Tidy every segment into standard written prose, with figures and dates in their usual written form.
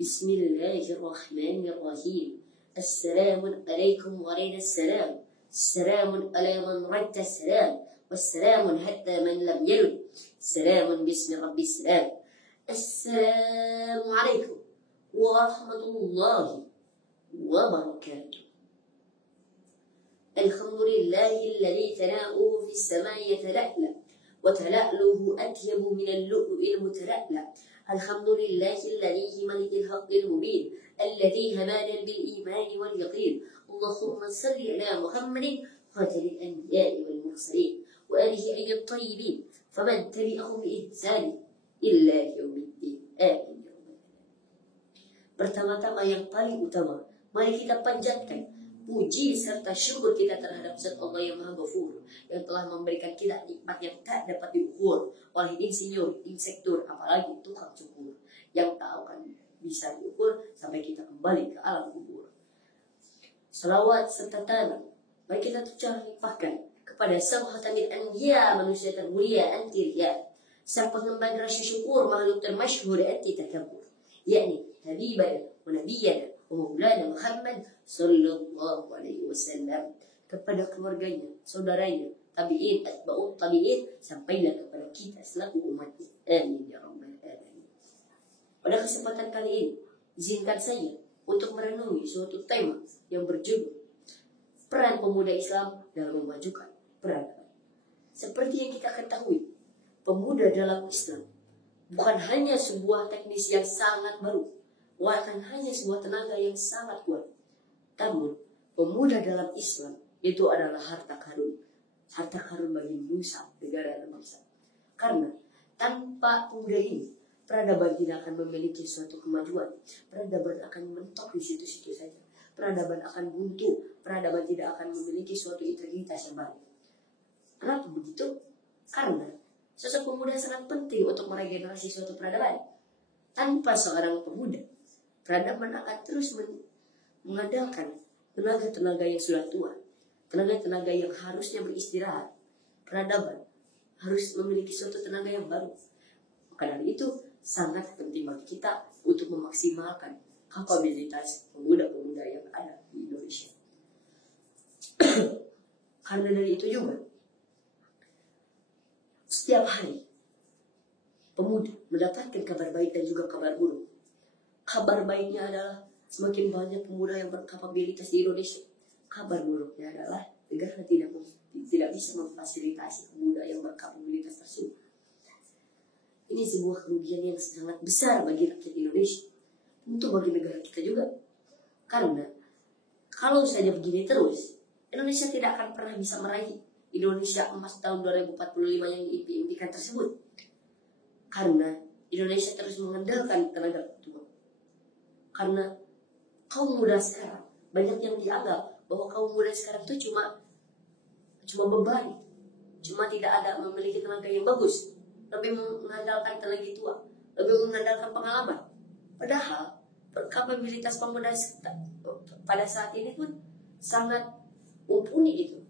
Bismillahirrahmanirrahim. Assalamualaikum warahmatullahi wabarakatuh. Assalamun ala man radda salam. Wassalamun hatta man lam yalud. Salamun bismi rabbis salam. Assalamualaikum warahmatullahi wabarakatuh. Alhamdulillahi alladhi tana'uhu fis samai yatala'la wa tala'luhu atyabu min al-lu'lu'il mutala'la. Alhamdulillahi alladhi malikil haqqil mubin alladhi hamana bil imani wal yaqin. Allahumma salli ala Muhammadin khatamil anbiya'i wal mursalin wa alihi ayyat tayyibin faman tabi'ahum bi ihsan illa yaumiddin. Amin. Pertama-tama yang paling utama, mari kita panjatkan puji serta syukur kita terhadap Zat Allah yang Maha Ghafur, yang telah memberikan kita nikmat yang tak dapat diukur oleh insinyur, insektur, apalagi tukang cukur, yang tak akan bisa diukur sampai kita kembali ke alam kubur. Salawat serta tanam mari kita limpahkan kepada sang khatamil anbiya, manusia termulia anti-riya, sang pengemban rasa syukur, makhluk termasyhur anti-takabur, yakni Habibana wa Nabiyana wa Maulana Muhammad sallallahu alaihi wasallam, kepada keluarganya, saudaranya, tabi'in, atba'ut tabi'in, sampailah kepada kita selaku umatnya. Amin ya rabbal alamin. Pada kesempatan kali ini, izinkan saya untuk merenungi suatu tema yang berjudul peran pemuda Islam dalam memajukan peradaban. Seperti yang kita ketahui, pemuda dalam Islam bukan hanya sebuah teknis yang sangat baru, bukan hanya sebuah tenaga yang sangat kuat, namun pemuda dalam Islam itu adalah harta karun bagi nusa, negara dan bangsa. Karena tanpa pemuda ini, peradaban tidak akan memiliki suatu kemajuan. Peradaban akan mentok di situ-situ saja. Peradaban akan buntu. Peradaban tidak akan memiliki suatu integritas yang baik. Kenapa begitu? Karena sosok pemuda sangat penting untuk meregenerasi suatu peradaban. Tanpa seorang pemuda, peradaban akan terus mengandalkan tenaga-tenaga yang sudah tua, tenaga-tenaga yang harusnya beristirahat. Peradaban harus memiliki suatu tenaga yang baru. Maka dari itu sangat penting bagi kita untuk memaksimalkan kapabilitas pemuda-pemuda yang ada di Indonesia. Karena dari itu juga, setiap hari pemuda mendapatkan kabar baik dan juga kabar buruk. Kabar baiknya adalah semakin banyak pemuda yang berkapabilitas di Indonesia. Kabar buruknya adalah negara tidak bisa memfasilitasi pemuda yang berkapabilitas tersebut. Ini sebuah kerugian yang sangat besar bagi rakyat Indonesia, untuk bagi negara kita juga. Karena kalau saja begini terus, Indonesia tidak akan pernah bisa meraih Indonesia emas tahun 2045 yang diimpikan tersebut. Karena Indonesia terus mengandalkan tenaga tua. Karena kaum muda sekarang, banyak yang dianggap bahwa kaum muda sekarang itu cuma beban, cuma tidak ada memiliki tenaga yang bagus, lebih mengandalkan tenaga tua, lebih mengandalkan pengalaman. Padahal kapabilitas pemuda pada saat ini pun sangat mumpuni gitu.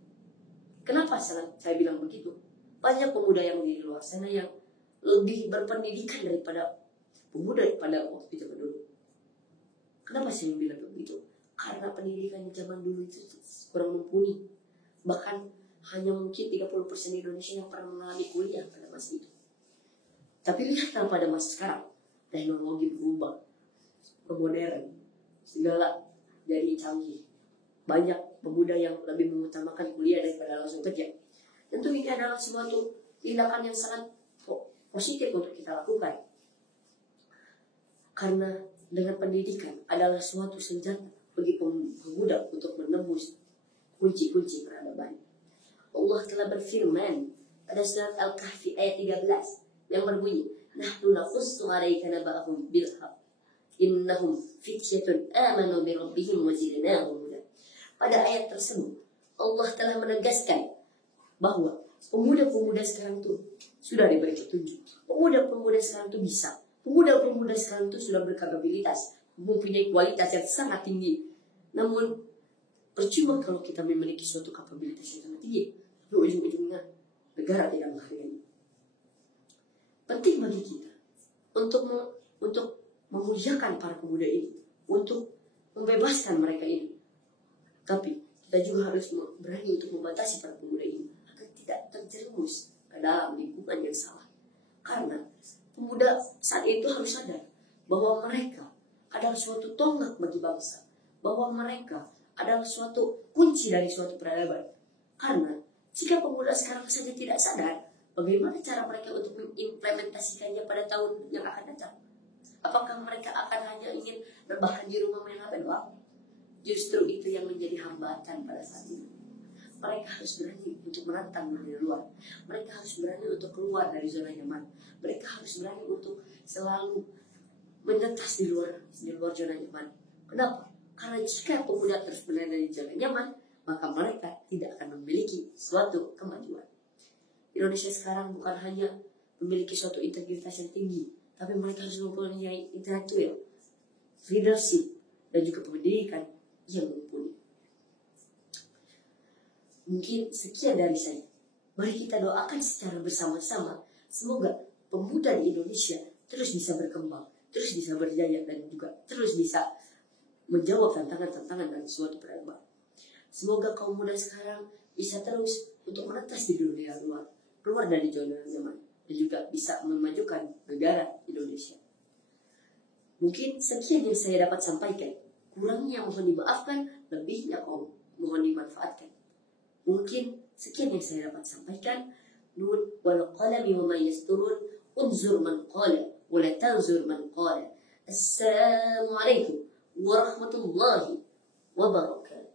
Kenapa saya bilang begitu? Banyak pemuda yang di luar sana yang lebih berpendidikan daripada pemuda pada waktu zaman dulu. Kenapa saya bilang begitu? Karena pendidikan zaman dulu itu kurang mumpuni. Bahkan hanya mungkin 30% Indonesia yang pernah mengalami kuliah pada masa itu. Tapi lihatlah pada masa sekarang, teknologi berubah, modern, segala jadi canggih. Banyak pemuda yang lebih mengutamakan kuliah daripada langsung kerja. Tentu ini adalah suatu tindakan yang sangat positif untuk kita lakukan. Karena dengan pendidikan adalah suatu senjata bagi pemuda untuk menembus kunci-kunci peradaban. Allah telah berfirman pada surat Al-Kahfi ayat 13 yang berbunyi, "Nahnu naqussu 'alaika naba'ahum bil haqq. Innahum fityatun amanu bi rabbihim wa zidnahum huda." Pada ayat tersebut Allah telah menegaskan bahwa pemuda-pemuda sekarang itu sudah diberi petunjuk. Pemuda-pemuda sekarang itu bisa. Pemuda-pemuda sekarang itu sudah berkapabilitas, mempunyai kualitas yang sangat tinggi. Namun percuma kalau kita memiliki suatu kapabilitas yang sangat tinggi, ujung-ujungnya negara tidak menghargai. Penting bagi kita untuk memuliakan para pemuda ini, untuk membebaskan mereka ini. Tapi kita juga harus berani untuk membatasi para pemuda ini agar tidak terjerumus ke dalam lingkungan yang salah. Karena pemuda saat itu harus sadar bahwa mereka adalah suatu tonggak bagi bangsa, bahwa mereka adalah suatu kunci dari suatu peradaban. Karena jika pemuda sekarang saja tidak sadar, bagaimana cara mereka untuk mengimplementasikannya pada tahun yang akan datang? Apakah mereka akan hanya ingin berbahan di rumah main HP doang? Justru itu yang menjadi hambatan pada saat ini. Mereka harus berani untuk menantang dari luar. Mereka harus berani untuk keluar dari zona nyaman. Mereka harus berani untuk selalu menetas di luar zona nyaman. Kenapa? Karena jika pemuda terus berada di zona nyaman, maka mereka tidak akan memiliki suatu kemajuan. Indonesia sekarang bukan hanya memiliki suatu integritas yang tinggi, tapi mereka harus mempunyai intelektual, leadership, dan juga pendidikan yang mumpuni. Mungkin sekian dari saya. Mari kita doakan secara bersama-sama, semoga pemuda di Indonesia terus bisa berkembang, terus bisa berjaya, dan juga terus bisa menjawab tantangan-tantangan dari suatu peradaban. Semoga kaum muda sekarang bisa terus untuk menetas di dunia luar, keluar dari zona nyaman, dan juga bisa memajukan negara Indonesia. Mungkin sekian yang saya dapat sampaikan. Kurangnya mohon dimaafkan, lebihnya mohon dimanfaatkan. Mungkin sekian yang saya dapat sampaikan. Nun wal qalami wa ma yasturun, unzur man qala wa la tanzur man qala. Assalamualaikum warahmatullahi wabarakatuh.